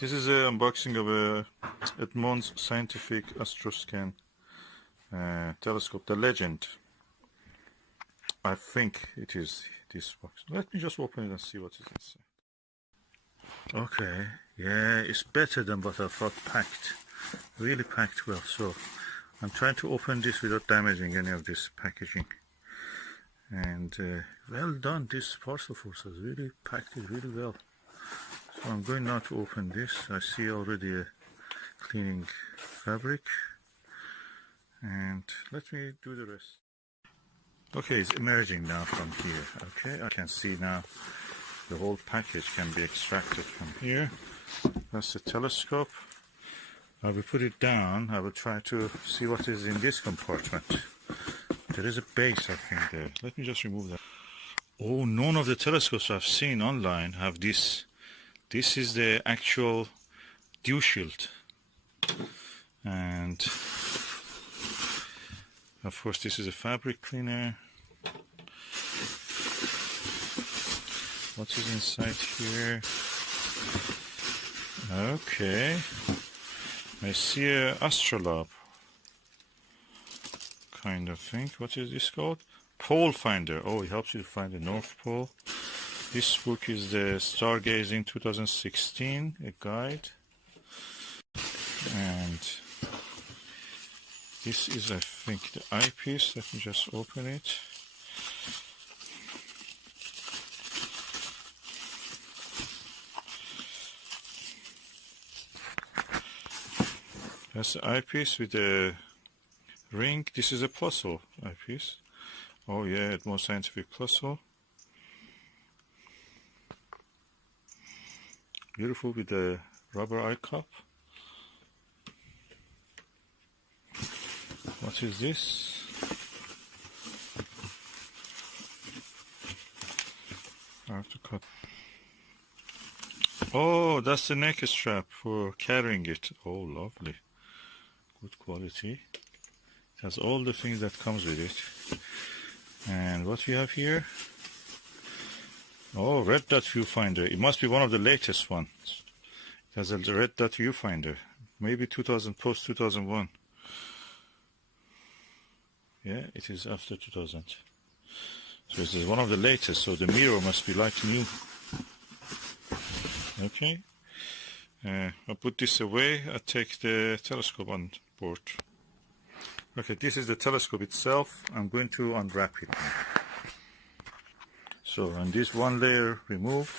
This is an unboxing of a Edmunds Scientific Astroscan telescope, the Legend. I think it is this box. Let me just open it and see what is inside. Okay, yeah, it's better than what I thought packed. Really packed well. So I'm trying to open this without damaging any of this packaging. And well done, this parcel force has really packed it really well. So I'm going now to open this. I see already a cleaning fabric, and let me do the rest. Okay, it's emerging now from here. Okay, I can see now the whole package can be extracted from here. That's the telescope. I will put it down. I will try to see what is in this compartment. There is a base, I think, there. Let me just remove that. Oh, none of the telescopes I've seen online have this. This is the actual dew shield, and of course this is a fabric cleaner. What is inside here? Okay, I see a astrolabe kind of thing. What is this called? Pole finder. Oh, it helps you to find the North Pole. This book is the Stargazing 2016, a guide. And this is, I think, the eyepiece. Let me just open it. That's the eyepiece with the ring. This is a Plusso eyepiece. Oh yeah, Edmund Scientific Plusso. Beautiful with the rubber eye cup. What is this? I have to cut. Oh, that's the neck strap for carrying it. Oh, lovely. Good quality. It has all the things that comes with it. And what we have here? Oh, red dot viewfinder. It must be one of the latest ones. It has a red dot viewfinder. Maybe 2000, post 2001. Yeah, it is after 2000. So this is one of the latest, so the mirror must be like new. Okay. I'll put this away. I'll take the telescope on board. Okay, this is the telescope itself. I'm going to unwrap it now. So, and this one layer removed,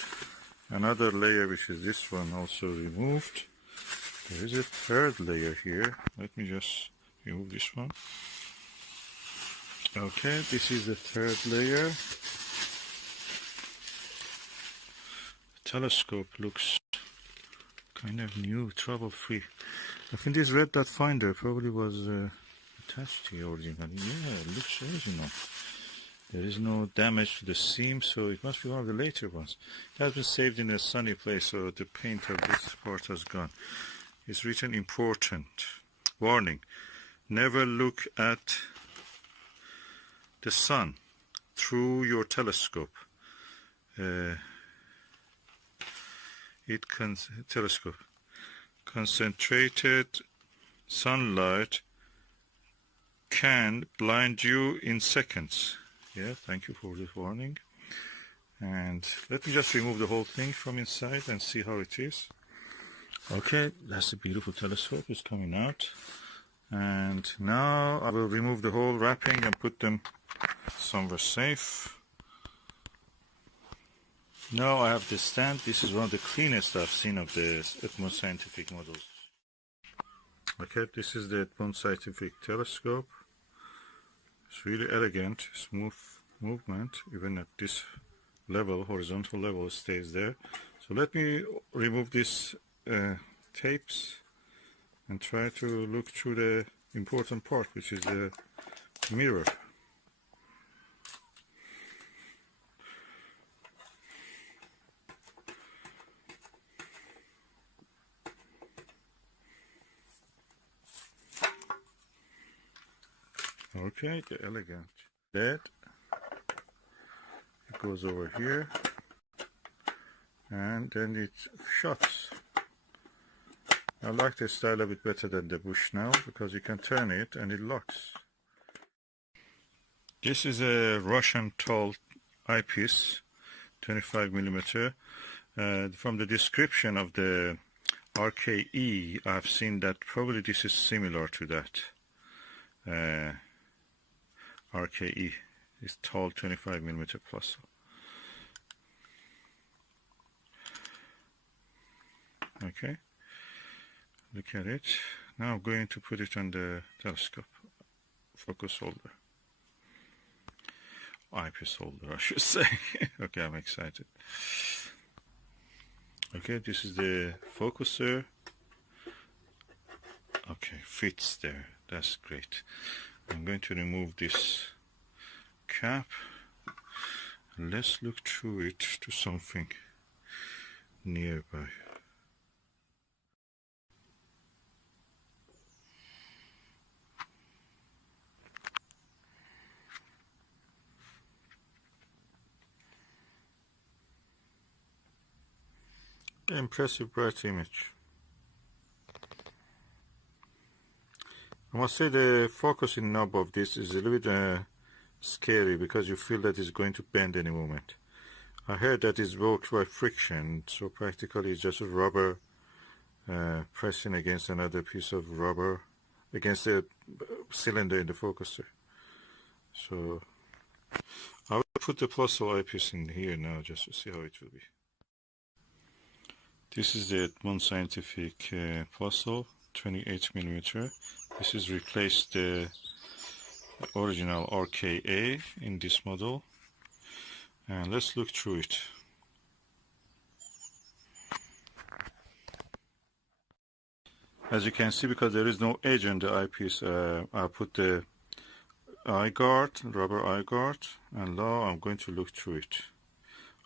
another layer, which is this one, also removed. There is a third layer here. Let me just remove this one. Okay, this is the third layer. The telescope looks kind of new, trouble-free. I think this red dot finder probably was attached to the original. Yeah, it looks original. There is no damage to the seam, so it must be one of the later ones. It has been saved in a sunny place, so the paint of this part has gone. It's written important. Warning, never look at the sun through your telescope. Telescope. Concentrated sunlight can blind you in seconds. Yeah, thank you for this warning. And let me just remove the whole thing from inside and see how it is. Okay, that's a beautiful telescope. It's coming out. And now I will remove the whole wrapping and put them somewhere safe. Now I have this stand. This is one of the cleanest I've seen of the Edmund Scientific models. Okay, this is the Edmund Scientific telescope. It's really elegant, smooth movement, even at this level, horizontal level, it stays there. So let me remove these tapes and try to look through the important part, which is the mirror. Okay, the elegant LED. It goes over here, and then it shuts. I like this style a bit better than the Bushnell because you can turn it and it locks. This is a Russian tall eyepiece, 25 millimeter. From the description of the RKE, I've seen that probably this is similar to that. RKE is tall 25 millimeter plus. Okay, look at it. Now I'm going to put it on the telescope focus holder. Eyepiece holder, I should say. Okay, I'm excited. Okay, this is the focuser. Okay, fits there. That's great. I'm going to remove this cap. Let's look through it to something nearby. Impressive bright image. I must say the focusing knob of this is a little bit scary because you feel that it's going to bend any moment. I heard that it's worked by friction, so practically it's just a rubber pressing against another piece of rubber against the cylinder in the focuser. So I will put the Plusle eyepiece in here now just to see how it will be. This is the Edmund Scientific Plusle 28 millimeter. This is replaced the original RKA in this model, and let's look through it. As you can see, because there is no edge on the eyepiece, I put the eye guard, rubber eye guard, and now I'm going to look through it.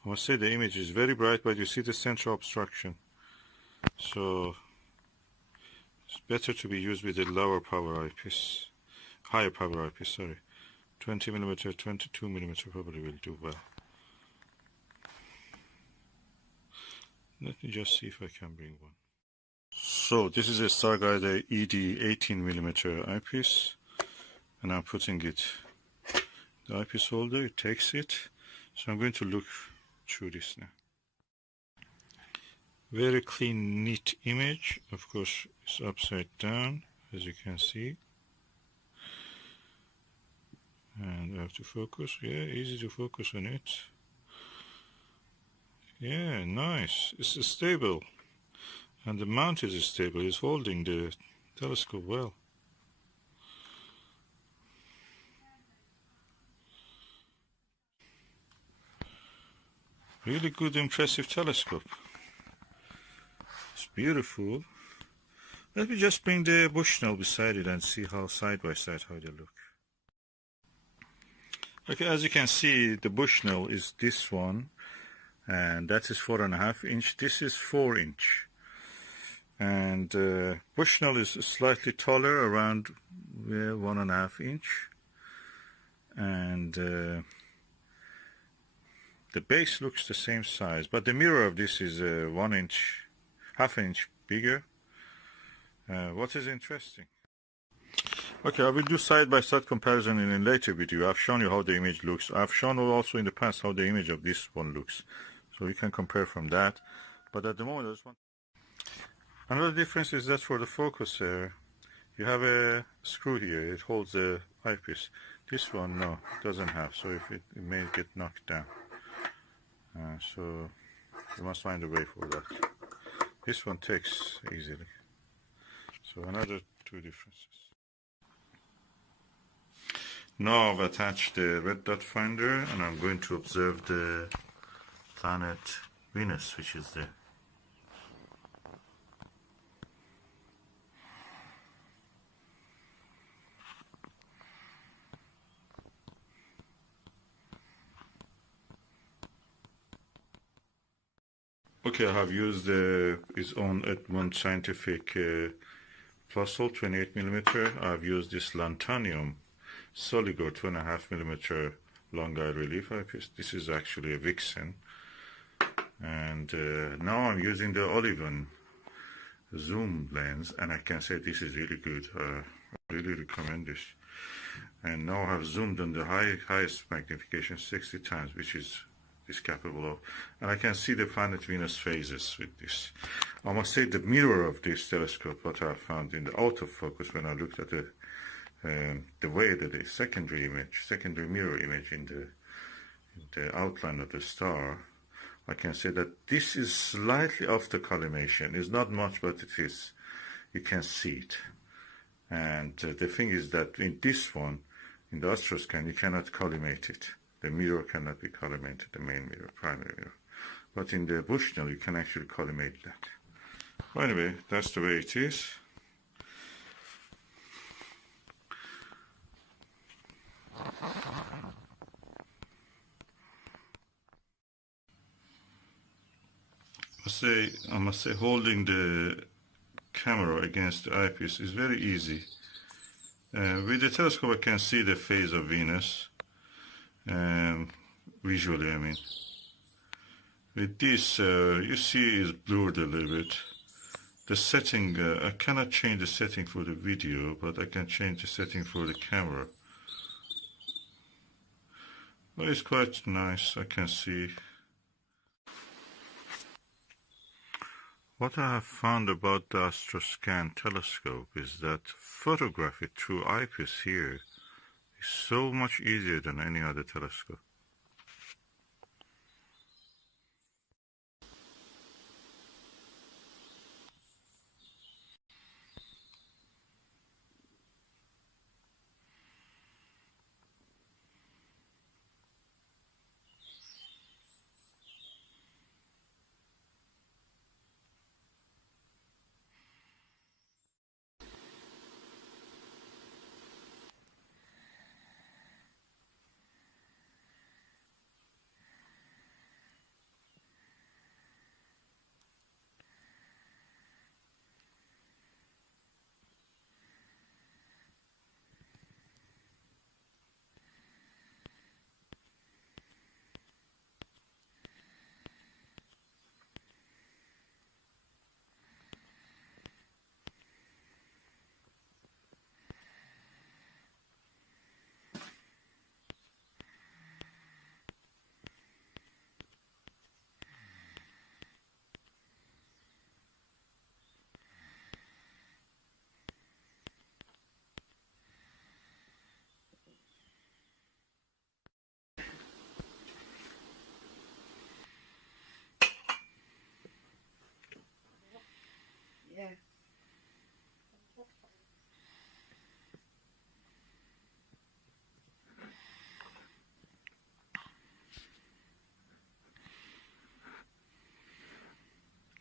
I must say the image is very bright, but you see the central obstruction, so it's better to be used with a lower power eyepiece, higher power eyepiece, sorry. 20 millimeter, 22 millimeter probably will do well. Let me just see if I can bring one. So this is a Starguide ED 18 millimeter eyepiece, and I'm putting it the eyepiece holder. It takes it, so I'm going to look through this now. Very clean, neat image. Of course, it's upside down, as you can see. And I have to focus. Yeah, easy to focus on it. Yeah, nice. It's stable. And the mount is stable. It's holding the telescope well. Really good, impressive telescope. It's beautiful. Let me just bring the Bushnell beside it and see how side by side how they look. Okay, as you can see, the Bushnell is this one, and that is 4.5 inch. This is 4 inch, and Bushnell is slightly taller, around 1.5 inch, and the base looks the same size, but the mirror of this is 1 inch, half inch bigger. What is interesting? Okay, I will do side-by-side comparison in a later video. I've shown you how the image looks. I've shown also in the past how the image of this one looks, so you can compare from that. But at the moment, I just want... Another difference is that for the focuser, you have a screw here. It holds the eyepiece. This one, no, it doesn't have, so if it may get knocked down. So you must find a way for that. This one takes easily. So another two differences. Now I've attached the red dot finder, and I'm going to observe the planet Venus, which is there. Okay, I have used its own Edmund Scientific Plusle 28 millimeter. I've used this Lantanium Soligo 2.5 millimeter long eye relief eyepiece. This is actually a Vixen, and now I'm using the Olivan zoom lens, and I can say this is really good. I really recommend this. And now I have zoomed on the highest magnification 60 times, which is capable of, and I can see the planet Venus phases with this. I must say the mirror of this telescope, what I found in the autofocus when I looked at the way that the secondary mirror image in the outline of the star, I can say that this is slightly off the collimation. It's not much, but it is. You can see it. And the thing is that in this one, in the Astroscan, you cannot collimate it. The mirror cannot be collimated, the main mirror, primary mirror. But in the Bushnell, you can actually collimate that. Well, anyway, that's the way it is. I must say, holding the camera against the eyepiece is very easy. With the telescope, I can see the phase of Venus. Visually, I mean. With this, you see it's blurred a little bit. The setting, I cannot change the setting for the video, but I can change the setting for the camera. Well, it's quite nice, I can see. What I have found about the Astroscan telescope is that photography through eyepiece here is so much easier than any other telescope. Yeah.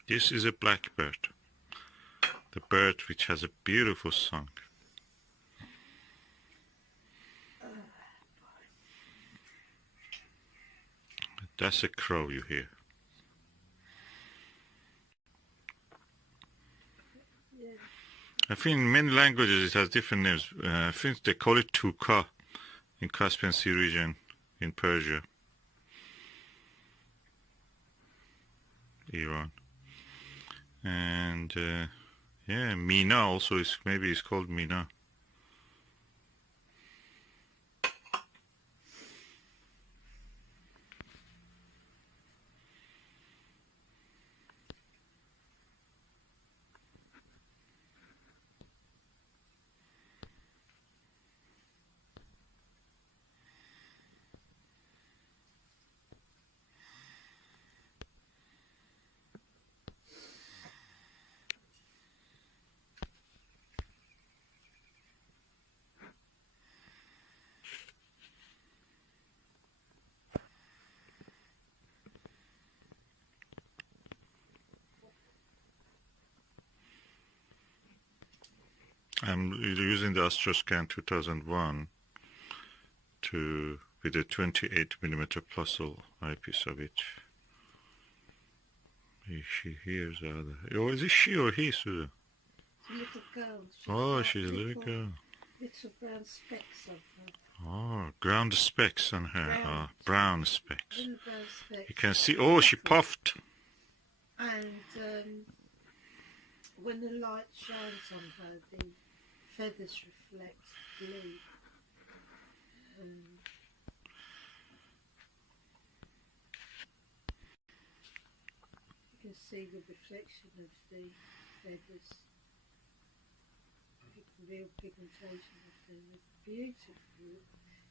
This is a blackbird, the bird which has a beautiful song. That's a crow you hear. I think in many languages it has different names. I think they call it tuka in Caspian Sea region in Persia, Iran. And yeah, Mina also is, maybe it's called Mina. I'm using the Astroscan 2001 with a 28mm Plusle eyepiece of it. She hears the other. Oh, is it she or he, Susan? It's a little girl. Oh, she's a little girl. Little brown specks of her. Oh, ground specks on her. Brown specks. Little brown specks. You can see. Oh, she puffed. And when the light shines on her, the feathers reflect blue. You can see the reflection of the feathers, real pigmentation of them. It's beautiful.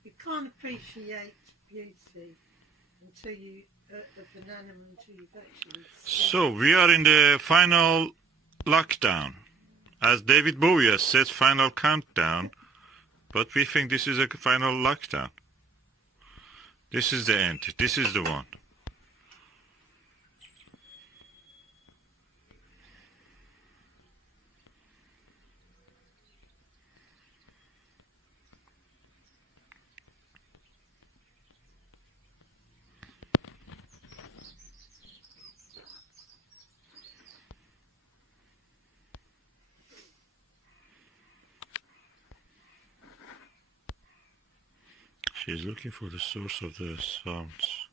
You can't appreciate beauty until you of an animal until you've actually seen. So we are in the final lockdown. As David Bowie has said, final countdown. But we think this is a final lockdown. This is the end. This is the one. She's looking for the source of the sounds.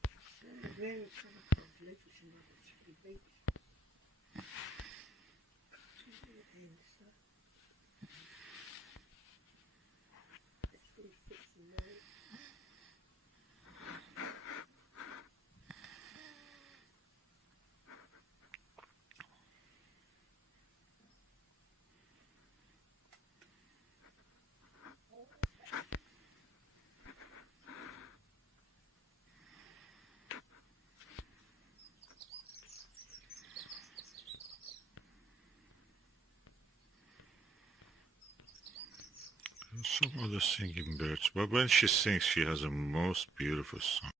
Where it's coming from, literature, it's really big. It's really fixing those. Some other singing birds, but when she sings, she has a most beautiful song.